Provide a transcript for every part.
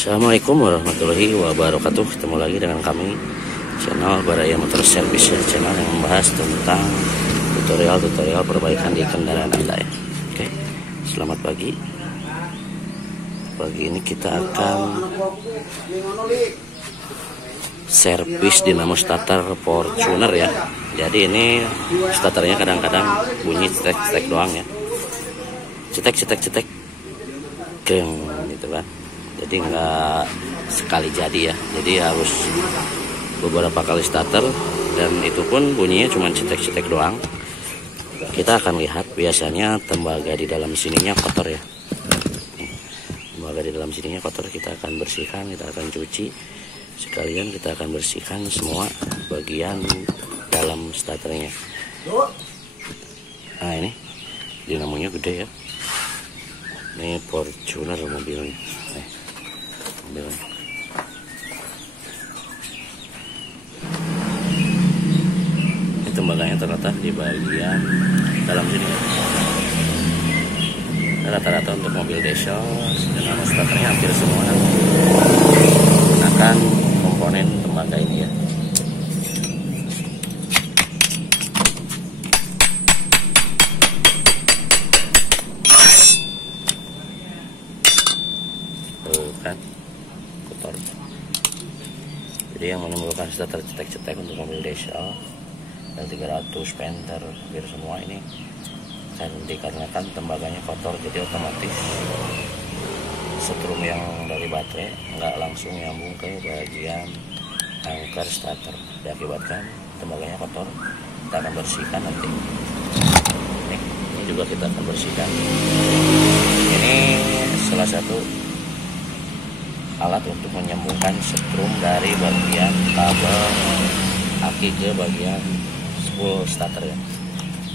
Assalamualaikum warahmatullahi wabarakatuh. Ketemu lagi dengan kami, channel Baraya Motor Service, channel yang membahas tentang tutorial perbaikan di kendaraan Anda ya. Oke, selamat pagi. Pagi ini kita akan servis dinamo starter Fortuner ya. Jadi ini starternya kadang-kadang bunyi cetek-cetek doang ya. Cetek geng gitu kan. Jadi nggak sekali jadi ya, jadi harus beberapa kali starter, dan itu pun bunyinya cuma cetek-cetek doang. Kita akan lihat, biasanya tembaga di dalam sininya kotor ya. Tembaga di dalam sininya kotor, kita akan bersihkan, kita akan cuci sekalian, kita akan bersihkan semua bagian dalam starternya. Nah ini dinamonya gede ya, ini Fortuner mobilnya. Ini tembaganya terletak di bagian dalam sini. Rata-rata untuk mobil diesel dan starternya hampir semua menggunakan komponen tembaga ini ya. Tuh kan, kotor. Jadi yang menimbulkan starter cetek-cetek untuk mobil diesel L300, Panther, hampir semua ini kan dikarenakan tembaganya kotor. Jadi otomatis setrum yang dari baterai nggak langsung nyambung ke bagian angker starter, diakibatkan tembaganya kotor. Kita akan bersihkan nanti. Ini juga kita akan bersihkan. Ini salah satu alat untuk menyambungkan setrum dari bagian kabel aki ke bagian spool starter ya.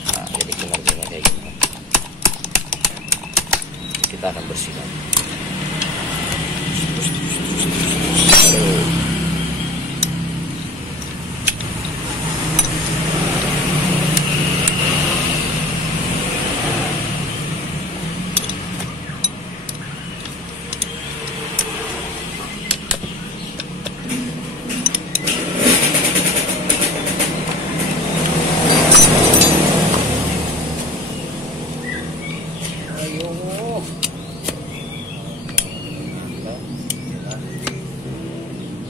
Nah, jadi kinerjanya kayak gini. Kita akan bersihkan.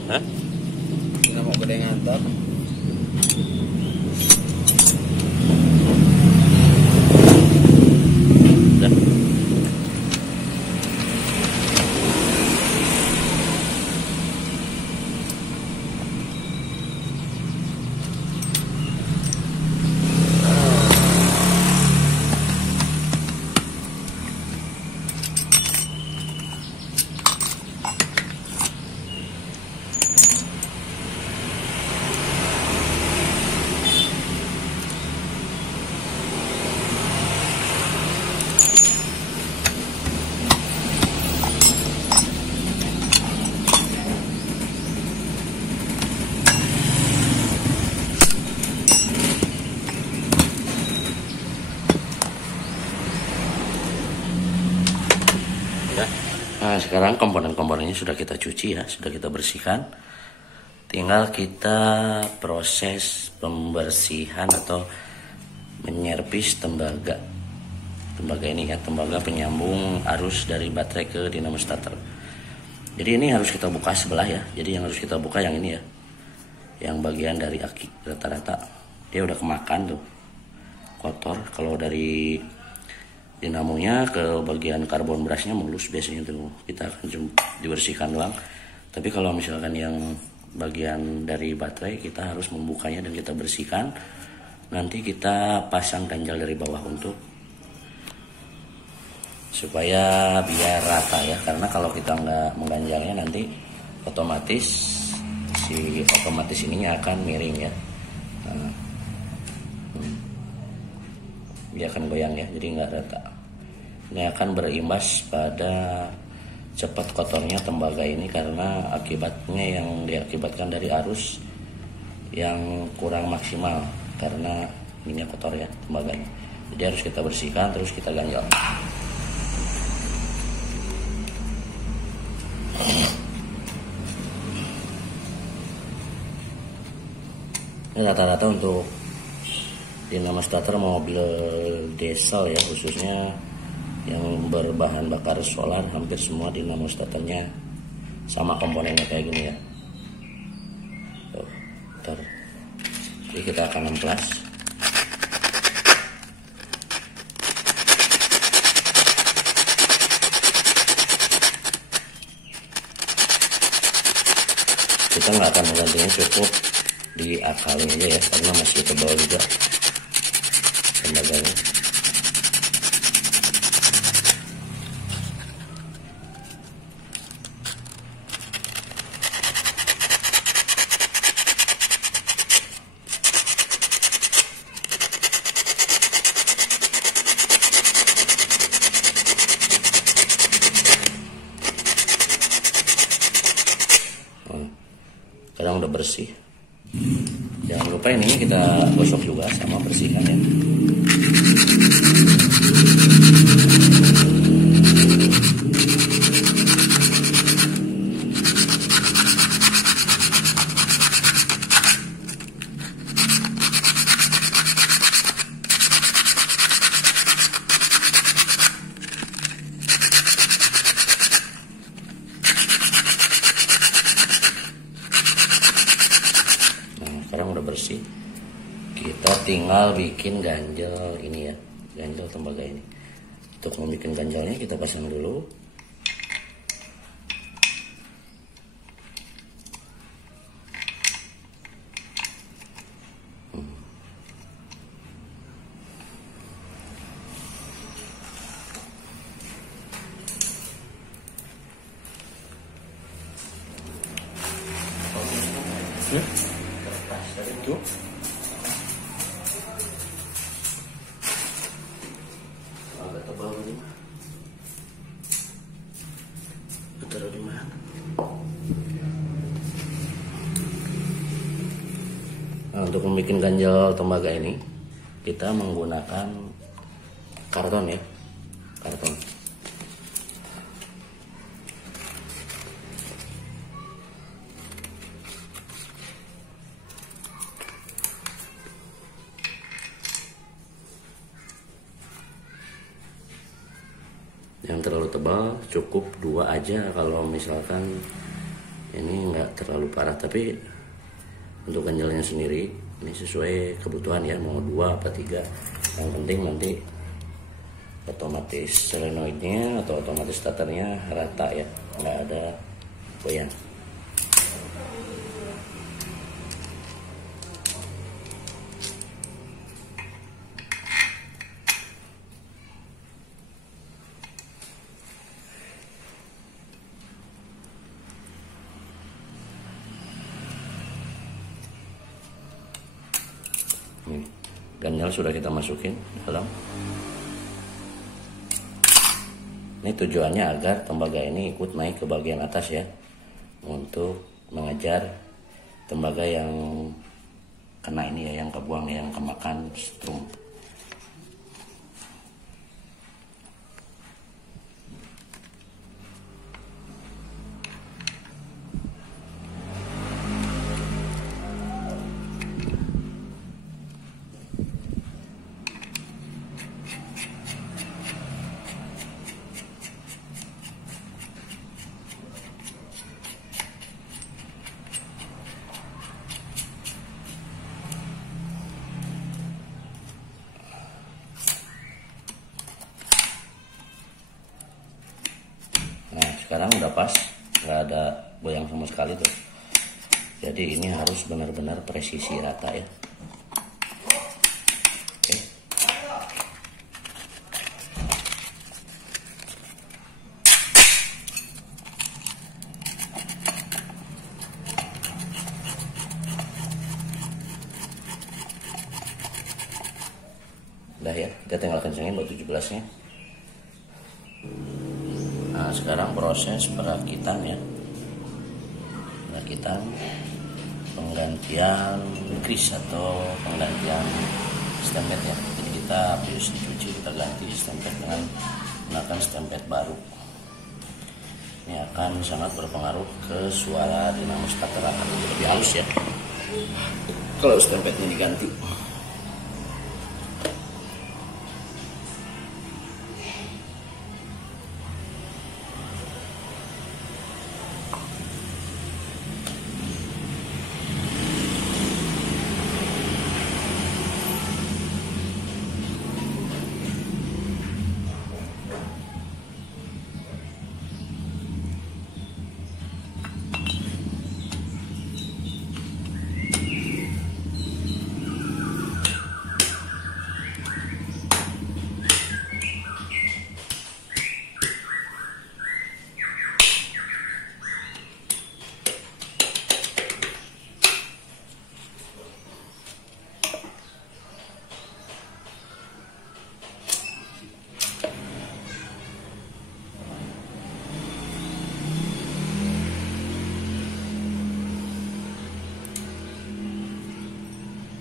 Hah? Nggak mau gede ngantor. Udah. Nah, sekarang komponen-komponennya sudah kita cuci ya, sudah kita bersihkan. Tinggal kita proses pembersihan atau menyervis tembaga ini ya, tembaga penyambung arus dari baterai ke dinamo starter. Jadi ini harus kita buka sebelah ya. Jadi yang harus kita buka yang ini ya, yang bagian dari aki. Rata-rata dia udah kemakan tuh, kotor. Kalau dari dinamonya ke bagian karbon brusnya mulus biasanya tuh, kita akan cuma dibersihkan doang. Tapi kalau misalkan yang bagian dari baterai, kita harus membukanya dan kita bersihkan. Nanti kita pasang ganjal dari bawah untuk supaya biar rata ya, karena kalau kita nggak mengganjalnya nanti otomatis ininya akan miring ya. Nah, dia akan goyang ya, jadi nggak rata. Ini akan berimbas pada cepat kotornya tembaga ini, karena akibatnya yang diakibatkan dari arus yang kurang maksimal karena minyak kotor ya tembaganya. Jadi harus kita bersihkan, terus kita ganjal. Ini rata-rata untuk dinamo starter mobil diesel ya, khususnya yang berbahan bakar solar, hampir semua dinamo starternya sama komponennya kayak gini ya. Tuh, ntar. Jadi kita akan amplas. Kita nggak akan menggantinya, cukup di akalnya aja ya, karena masih tebal juga tembaganya. Sekarang udah bersih. Jangan lupa ini kita gosok juga sama bersihkan ya. Sekarang udah bersih, kita tinggal bikin ganjel ini ya, ganjel tembaga ini. Untuk membuat ganjelnya kita pasang dulu. Itu agak tebal ini, taruh di mana? Nah, untuk membuat ganjel tembaga ini kita menggunakan karton ya, karton. Yang terlalu tebal cukup 2 aja kalau misalkan ini nggak terlalu parah, tapi untuk ganjelnya sendiri ini sesuai kebutuhan ya, mau 2 apa 3. Yang penting nanti otomatis solenoidnya atau otomatis starternya rata ya, nggak ada goyang. Ganjel sudah kita masukin dalam. Ini tujuannya agar tembaga ini ikut naik ke bagian atas ya, untuk mengejar tembaga yang kena ini ya, yang kebuang, yang kemakan strum. Nah sekarang udah pas, nggak ada goyang sama sekali tuh. Jadi ini harus benar-benar presisi rata ya. Oke. Udah ya, kita tinggal kencengin buat 17-nya. Nah sekarang proses perakitan ya, perakitan penggantian grease atau penggantian stempet ya. Jadi kita habis dicuci kita ganti stempet dengan menggunakan stempet baru. Ini akan sangat berpengaruh ke suara dinamo starter akan lebih halus ya. kalau stempetnya diganti.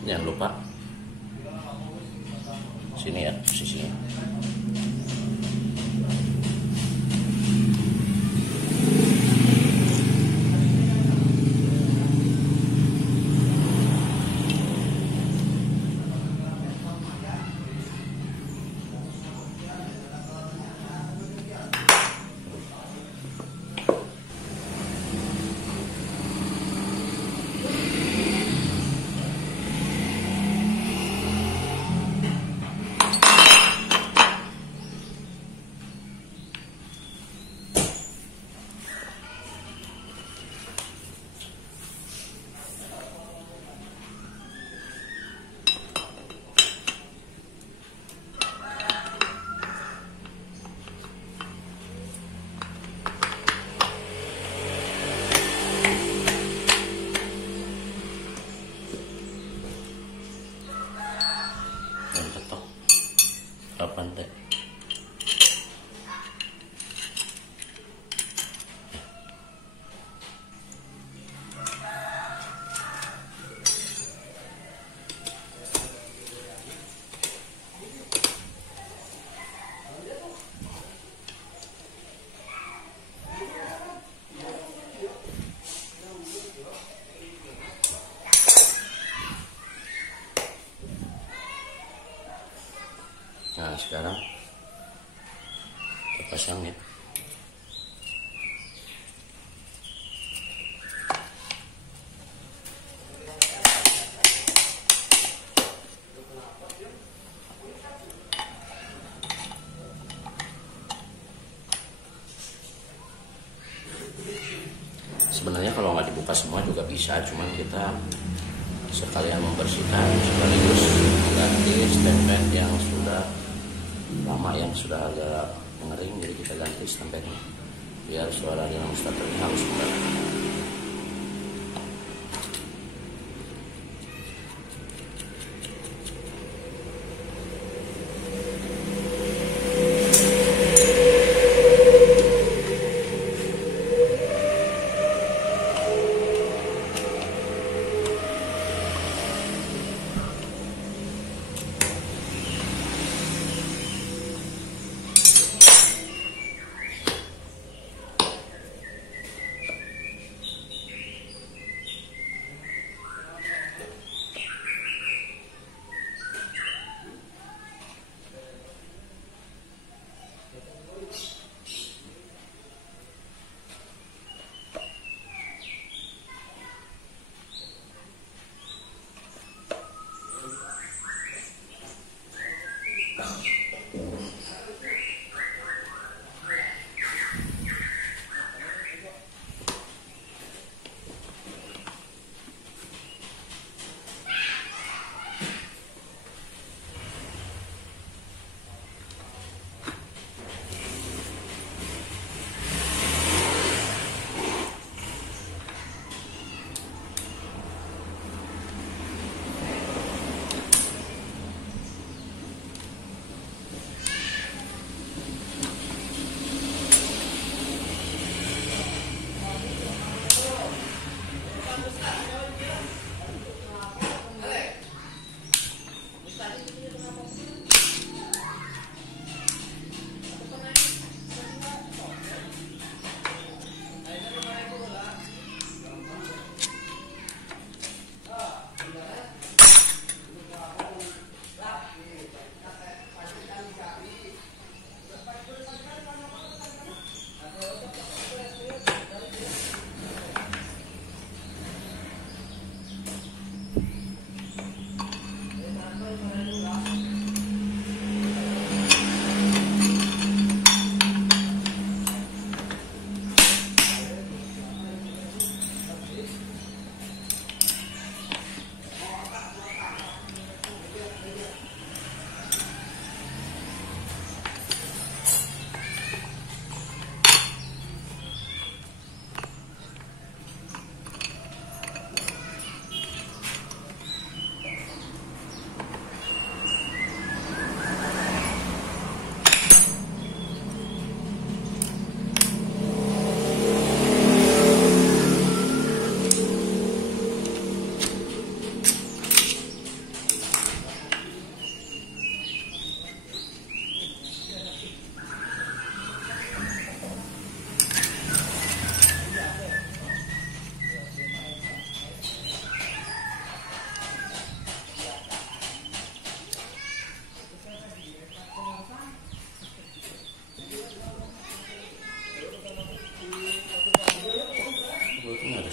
Jangan lupa sini ya posisinya. Dan ketok kapan teh? Nah sekarang kita pasang ya. Sebenarnya kalau nggak dibuka semua juga bisa, cuman kita sekalian membersihkan sekaligus mengganti stempel yang sudah lama, yang sudah agak mengering. Jadi kita ganti stempelnya biar suara dinamo starternya halus kembali.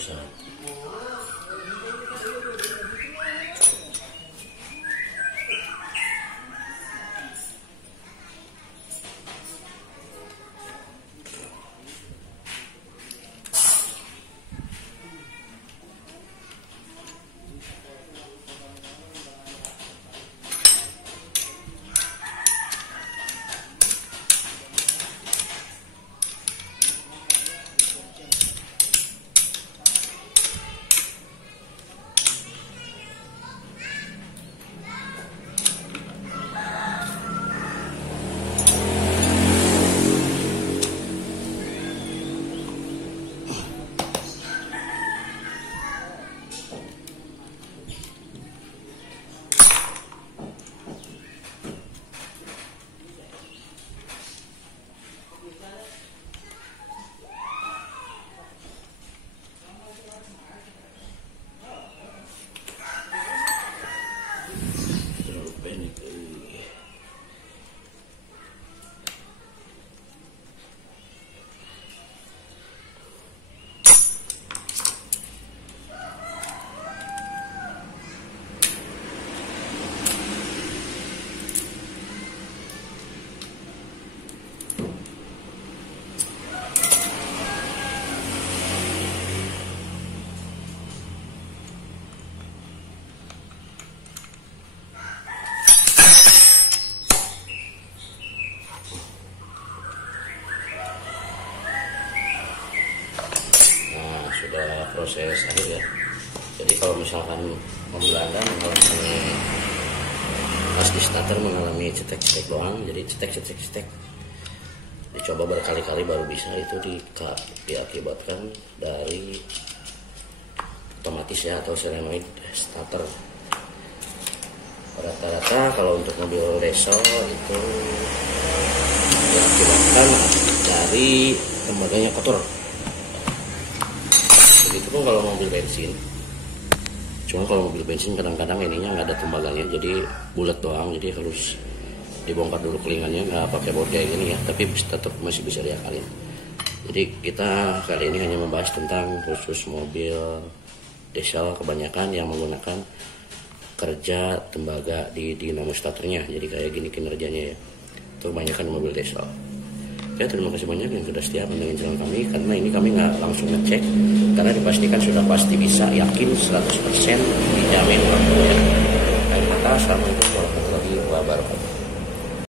bisa. Sudah proses akhir ya. Jadi kalau misalkan mobil Anda mengalami pas di starter mengalami cetek-cetek doang, jadi cetek, dicoba berkali-kali baru bisa, itu diakibatkan dari otomatis ya atau solenoid starter. Rata-rata kalau untuk mobil diesel itu diakibatkan dari tembaganya kotor. Begitu pun kalau mobil bensin. Cuma kalau mobil bensin kadang-kadang ininya nggak ada tembaganya, jadi bulat doang, jadi harus dibongkar dulu kelingannya, nggak pakai baut kayak gini ya, tapi tetap masih bisa diakalin. Jadi kita kali ini hanya membahas tentang khusus mobil diesel kebanyakan yang menggunakan kerja tembaga di dinamo starternya, jadi kayak gini kinerjanya ya. Itu kebanyakan mobil diesel. Oke, terima kasih banyak yang sudah setia mendengarkan channel kami, karena ini kami nggak langsung ngecek, karena dipastikan sudah pasti bisa, yakin 100% dijamin waktunya. Assalamualaikum warahmatullahi wabarakatuh.